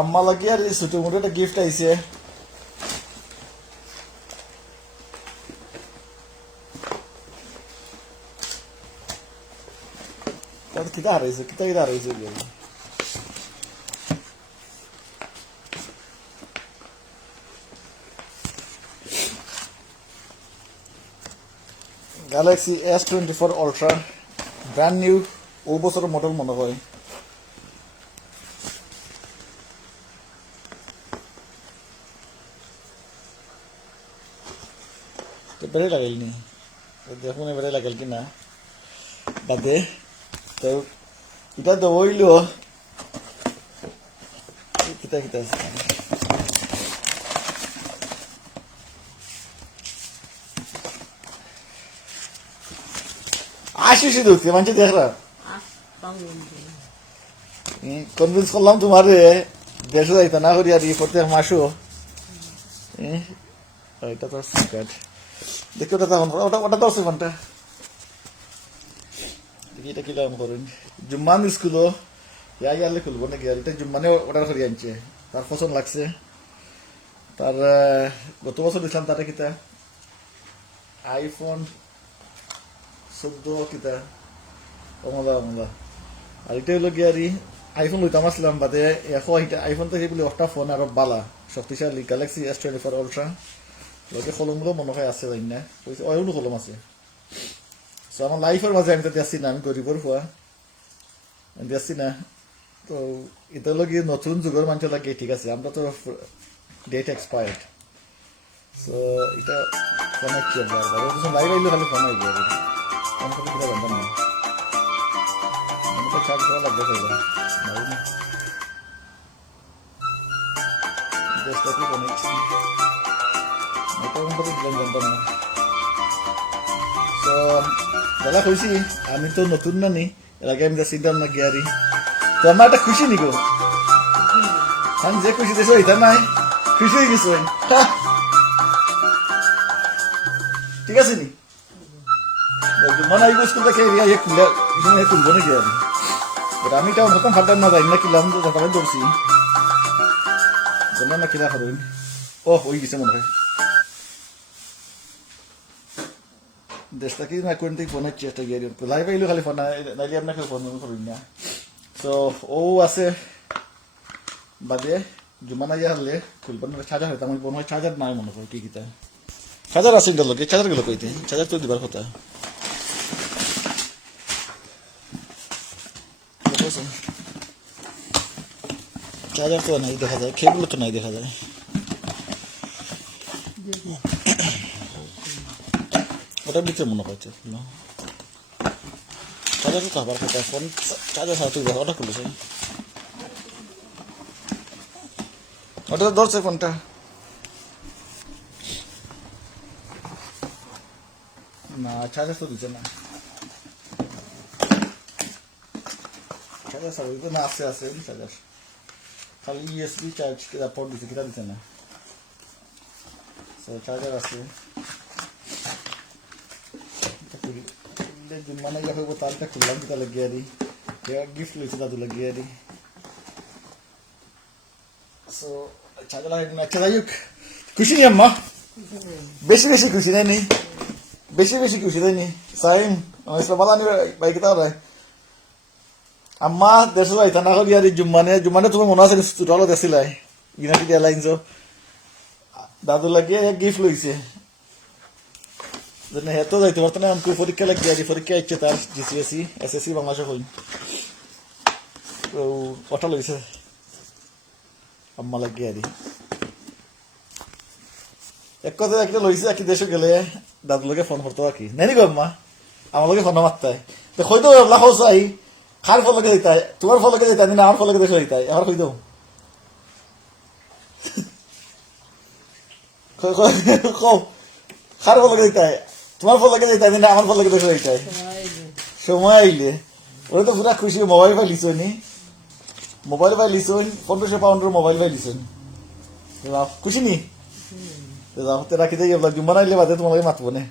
আম্মা লাগে আর ছোট মোটো একটা গিফট আইছে কিতা হারাইছে কিতা কিতা হারাইছে Galaxy S24 Ultra brand new ও বছরের মডেল মনে হয় তো বেড়ে লাগাইল নি দেখুন বেড়ে লাগাইল কিনা বাদে তো এটা তো হইল কিতা কিতা আসিস দেখতে মানুষ দেখরা কনভিন্স করলাম তোমারে দেশে যাইতা না করি আর প্রত্যেক মাসও এটা তো সিক্রেট দেখো ওটা ওটা ওটা তো আছে কোনটা দেখি এটা কি লাগাম করেন জুম্মান স্কুলও ইয়ালে খুলবো নাকি আর এটা জুম্মানে অর্ডার করে আনছে তার পছন্দ লাগছে তার গত বছর দিলাম তারে কিতা আইফোন 14 কিতা ওমলা ওমলা আর এটা হলো গিয়ারি আইফোন লইতাম আসলাম বাদে এখন এটা আইফোন থেকে বলি একটা ফোন আরো বালা শক্তিশালী গ্যালাক্সি S24 Ultra লোকে কলমগুলো মনে হয় আছে তাই না অয়নো কলম আছে সো আমার লাইফের মাঝে আমি তো দেখছি না আমি গরিবর হওয়া দেখছি না তো এটা লগে নতুন যুগের মানুষ লাগে ঠিক আছে আমরা তো ডেট এক্সপায়ার্ড সো এটা ফোন কি বারবার লাইভ আইলে খালি ফোন আইবে ফোন করে কিনা জানতাম না চার্জ করা লাগবে দেশটাকে বানাইছি মোটামুটি দিলাম জানতাম না তো দাদা কইছি আমি তো নতুন না নি এর আগে আমি চিন্তাম না গিয়ারি তো আমার একটা খুশি নিগো আমি যে খুশি দেশ এটা নাই খুশি হয়ে গেছো ঠিক আছে নি মনে হয় স্কুল থেকে খুলবো নাকি আর আমি তাও নতুন ফাটার না যাই না কিলাম তো যাতায়াত ধরছি জানা না কিলা খাবেন ও হয়ে গেছে মনে হয় দেশটাকে না কোন থেকে ফোনের চেষ্টা গিয়ে লাইভ আইলো খালি ফোন নাইলে আপনাকে ফোন করুন না তো ও আছে বাদে জুমানা ইয়া হলে খুলবেন চার্জার হয়তো আমার মনে হয় চার্জার নাই মনে করি কি কিতা চার্জার আছে লোকে চার্জার গুলো কইতে চার্জার তো দিবার কথা চার্জার তো নাই দেখা যায় কেবল তো নাই দেখা যায় ওটার ভিতরে মনে হচ্ছে চার্জার তো আবার কথা ফোন চার্জার ছাড়া তুই ওটা খুলেছে ওটা তো ধরছে ফোনটা না চার্জার তো দিচ্ছে না চার্জার ছাড়া না আছে আছে চার্জার খালি USB চার্জ কিনা পোর্ট দিছে কিনা দিছে না সো চার্জার আছে মানে ইয়া হইব তারটা খুললাম কিতা লাগিয়ে দি গিফট লইছে দাদু লাগিয়ে দি সো চার্জার লাগাই না আচ্ছা যাই হোক খুশি নি আম্মা বেশি বেশি খুশি নেই বেশি বেশি খুশি নেই সাইম আমার বালা নি ভাই কিতা হয় আম্মা দেশে যাইতা না করি আর জুম্মানে তোমার মনে আছে ছোটবেলা দেখিলাই ইউনাইটেড এয়ারলাইন্স দাদু লাগিয়ে এক গিফট লইছে হেতো যাইতে পারতো না আমাকে পরীক্ষা লাগিয়ে আছি পরীক্ষা ইচ্ছে তার GCSE SSC বাংলাদেশে হই ওটা লইছে আম্মা লাগিয়ে আছি এক কথা একটা লইছে একই দেশে গেলে দাদু লোকে ফোন করতো আর কি নেই গো আম্মা আমার লোকে ফোন মারতাই তো হয়তো লাখ চাই খার ফল লাগে যেতে তোমার ফল লাগে যেতে না আমার ফল লাগে দেখে যেতে আমার কই দাও খার ফল লাগে যেতে তোমার ফল লাগে যেতে না আমার ফল লাগে দেখে যেতে সময় আইলে ওরা তো পুরা খুশি মোবাইল পাইলিস নি মোবাইল পাইলিস 1500 পাউন্ডের মোবাইল পাইলিস খুশি নি রাখি যাই জুম্মা নাইলে বাদে তোমার মাতবো না